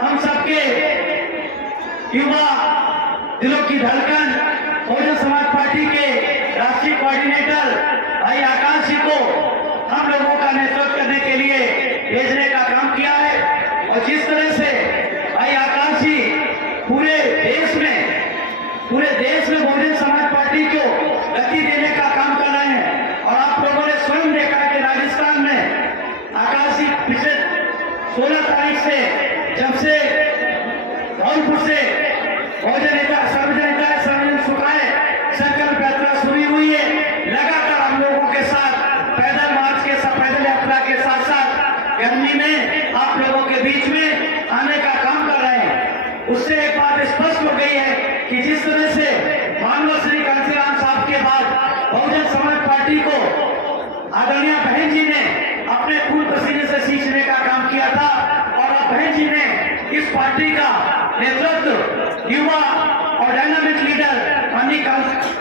हम सबके युवा दिलों की धड़कन बहुजन समाज पार्टी के राष्ट्रीय कोऑर्डिनेटर भाई आकाश जी को हम लोगों का नेतृत्व करने के लिए भेजने का काम किया है। और जिस तरह से भाई आकाश जी पूरे देश में बहुजन समाज पार्टी को गति देने का काम कर रहे हैं। और आप लोगों ने स्वयं देखा कि राजस्थान में आकाश जी पिछले 16 तारीख से जब से धौलपुर से बहुजन सर्वजन सुखाए संकल्प यात्रा शुरू हुई है, लगातार हम लोगों के साथ पैदल मार्च के साथ, पैदल यात्रा के साथ साथ गर्मी में आप लोगों के बीच में आने का काम कर रहे हैं। उससे एक बात स्पष्ट हो गई है कि जिस तरह से मानव श्री कांसीराम साहब के बाद बहुजन समाज पार्टी को आदरणीय बहन जी ने अपने खून पसीने से सींचने का काम किया था, और अब बहन जी ने इस पार्टी का नेतृत्व युवा और डायनामिक लीडर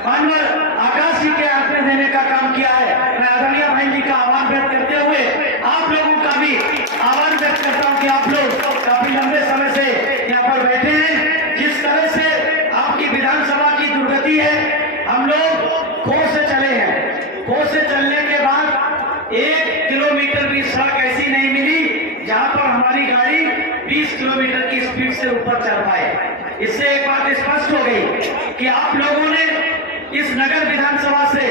मानवर आकाश जी के हाथ में देने का काम किया है। मैं आदरणीय बहन जी का आह्वान व्यक्त करते हुए आप लोगों का भी आह्वान व्यक्त करता हूं कि आप लोग काफी लंबे समय से यहाँ पर बैठे हैं। जिस तरह से आपकी विधानसभा की दुर्गति है, हम लोग खो से चले हैं। खो से चलने के बाद 1 किलोमीटर भी सड़क ऐसी नहीं मिली जहां पर हमारी गाड़ी 20 किलोमीटर की स्पीड से ऊपर चल पाए। इससे एक बात स्पष्ट हो गई कि आप लोगों ने इस नगर विधानसभा से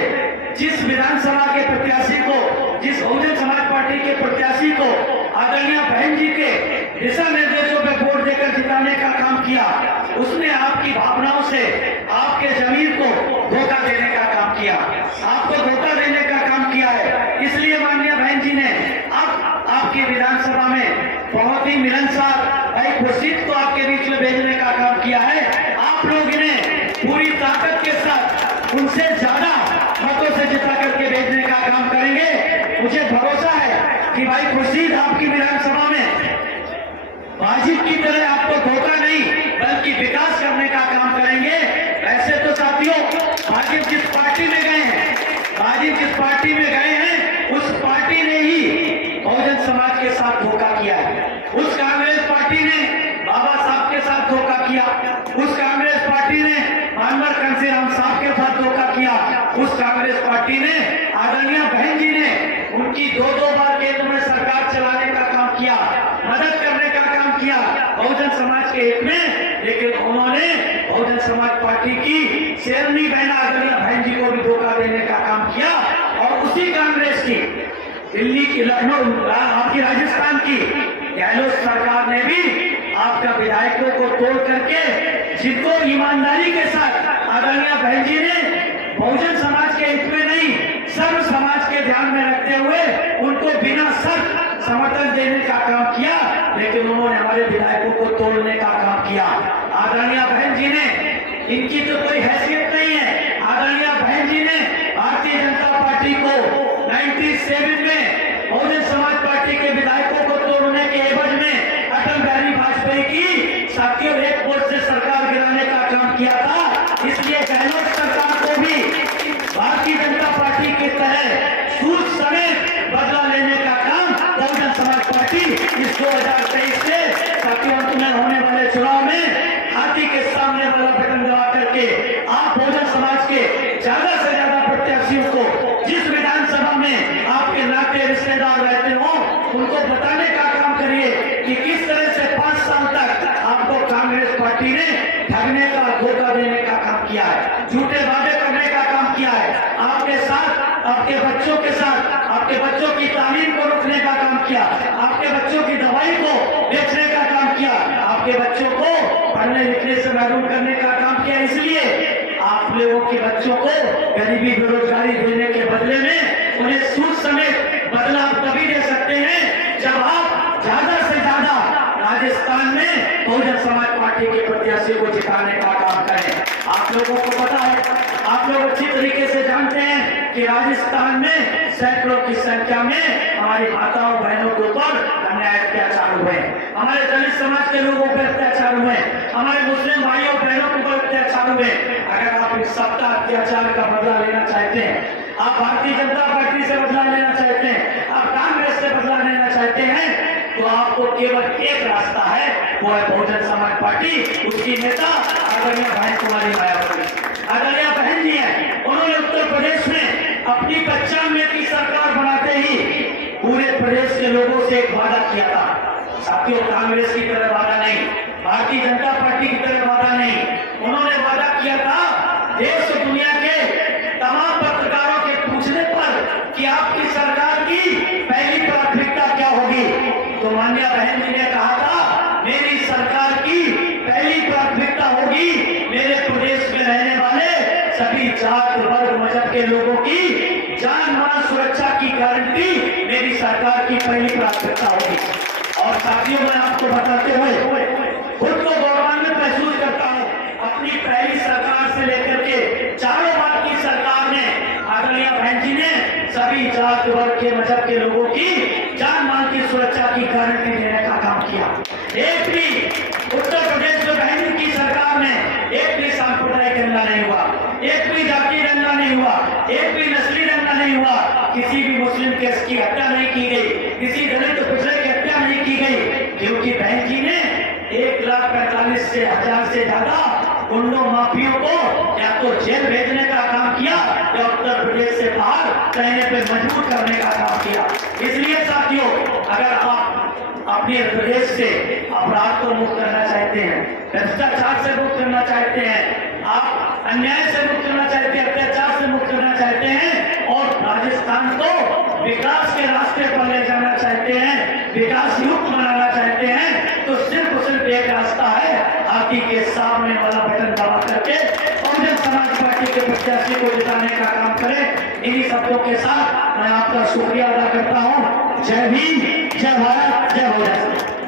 जिस विधानसभा के प्रत्याशी को, जिस बहुजन समाज पार्टी के प्रत्याशी को आदरणीय बहन जी के दिशा निर्देशों पर वोट देकर जिताने का काम किया, उसने आपकी भावनाओं से आपके जमीन को धोखा देने का काम किया, आपको धोखा देने का काम किया है। इसलिए माननीय बहन जी ने अब आपकी विधानसभा में बहुत ही मिलनसार भाई खुर्शीद को आपके बीच में भेजने का काम किया है। आप लोग इन्हें पूरी ताकत के साथ उनसे ज्यादा मतों से जिता करके भेजने का काम करेंगे। मुझे भरोसा है कि भाई खुर्शीद आपकी विधानसभा में वाजिब की तरह आपको धोखा नहीं बल्कि विकास करने का काम करेंगे। ऐसे तो साथियों वाजिब जिस पार्टी में गए हैं, वाजिब जिस पार्टी में गए हैं, उस पार्टी ने ही बहुजन समाज के साथ धोखा किया है। उस कांग्रेस पार्टी ने बाबा साहब के साथ धोखा किया, उस कांग्रेस पार्टी ने मानवर कांसीराम साहब के साथ धोखा किया, उस कांग्रेस पार्टी ने आदरणीय बहन जी ने उनकी 2-2 बार केंद्र में सरकार चलाने का काम किया, मदद करने का काम किया बहुजन समाज के हित में। लेकिन उन्होंने बहुजन समाज पार्टी की शेरनी बहन आदरणीय बहन जी को भी धोखा देने का काम किया। और उसी कांग्रेस की दिल्ली की, लखनऊ, आपकी राजस्थान की गहलोत सरकार ने भी आपका विधायकों को तोड़ करके, जिनको ईमानदारी के साथ आदरणीय बहन जी ने बहुजन समाज के हित में नहीं सर्व समाज के ध्यान में रखते हुए उनको बिना शर्त समर्थन देने का काम किया, लेकिन उन्होंने हमारे विधायकों को तोड़ने का काम किया। आदरणीय बहन जी ने, इनकी तो कोई हैसियत नहीं है, आदरणीय बहन जी ने भारतीय जनता पार्टी को 97 में बहुजन समाज पार्टी के विधायकों को तोड़ने के एवज में अटल बिहारी वाजपेयी की साथियों एक वोट से सरकार गिराने का काम किया था। इसलिए गहलोत सरकार को भी भारतीय जनता पार्टी की तरह सूद समेत बदला लेने का काम बहुजन समाज पार्टी इस 2023 से साथियों अंत में होने वाले चुनाव में हाथी के सामने वाला बटन दबा करके आप बहुजन समाज के ज्यादा से ज्यादा प्रत्याशियों को जिस विधानसभा में आपके नाते रिश्तेदार रहते हो उनको बताने का काम करिए कि किस तरह से 5 साल तक आपको कांग्रेस पार्टी ने ठगने का, धोखा देने का काम किया है, झूठे वादे करने का काम किया है, आपके साथ, आपके बच्चों के साथ, आपके बच्चों की तालीम को रोकने का काम किया, आपके बच्चों की दवाई को बेचने का काम किया, आपके बच्चों को पढ़ने लिखने से महरूम करने का काम किया। इसलिए आप लोगों के बच्चों को गरीबी बेरोजगारी देने के बदले में उन्हें सूद समेत बदला आप तभी दे सकते हैं जब आप ज्यादा से ज्यादा राजस्थान में बहुजन समाज पार्टी के प्रत्याशी को जिताने का काम करें। आप लोगों को पता है, आप लोग अच्छी तरीके से जानते हैं कि राजस्थान में सैकड़ों की संख्या में हमारी माताओं बहनों के ऊपर अन्याय अत्याचार हुए, हमारे दलित समाज के लोगों पर अत्याचार हुए, हमारे मुस्लिम भाइयों बहनों के ऊपर अत्याचार हुए। अगर आप इस सबका अत्याचार का बदला लेना चाहते हैं, आप भारतीय जनता पार्टी से बदला लेना चाहते हैं, आप कांग्रेस से बदला लेना चाहते हैं, तो आपको केवल एक रास्ता है, वो है बहुजन समाज पार्टी, उसकी नेता आदरणीय भाई कुमारी मायावती। आदरणीय बहन जी है, उन्होंने उत्तर प्रदेश में अपनी 95 की सरकार बनाते ही पूरे प्रदेश के लोगों से एक वादा किया था। साथियों, कांग्रेस की तरह वादा नहीं, भारतीय जनता पार्टी की तरह वादा नहीं, उन्होंने वादा किया था देश और दुनिया के तमाम पत्रकारों के पूछने पर कि आपकी सरकार की पहली प्राथमिकता क्या होगी, तो माननीय बहन जी ने कहा था मेरी सरकार की पहली प्राथमिकता होगी मेरे प्रदेश में रहने वाले सभी जात वर्ग मजहब के लोगों की जान माल सुरक्षा की गारंटी मेरी सरकार की पहली प्राथमिकता होगी। और साथियों, मैं आपको बताते हुए खुद को गौरवान्वित महसूस करता हूँ, अपनी पहली सरकार से लेकर के चारों बार की सरकार में आदरणीय बहन जी ने सभी जात वर्ग के मजहब के लोगों की जान माल की सुरक्षा की गारंटी देने का काम किया। एक भी उत्तर प्रदेश में बहन की सरकार में एक भी सांप्रदायिक दंगा नहीं हुआ, एक भी जाति दंगा नहीं हुआ, एक भी नस्ली दंगा नहीं हुआ, किसी भी मुस्लिम केस की हत्या नहीं की गई, किसी दलित पिछड़े की हत्या नहीं की गई, क्योंकि बहन जी ने 1,45,000 से ज्यादा गुंडों माफियों को या तो जेल भेजने का काम किया या उत्तर प्रदेश से बाहर रहने पे मजबूर करने का काम किया। इसलिए साथियों, अगर आप अपने प्रदेश से अपराध को मुक्त करना चाहते हैं, भ्रष्टाचार से मुक्त करना चाहते हैं, आप अन्याय से मुक्त करना चाहते हैं, अत्याचार से मुक्त करना चाहते हैं और राजस्थान को विकास के रास्ते पर ले जाना चाहते हैं, विकास युक्त बनाना चाहते हैं, तो सिर्फ एक रास्ता है, हाथी के सामने वाला बटन दबा करके बहुजन समाज पार्टी के प्रत्याशी को जिताने का काम करें। इन्हीं शब्दों के साथ मैं आपका शुक्रिया अदा करता हूँ। जय भीम, जय भारत, जय बहुजन।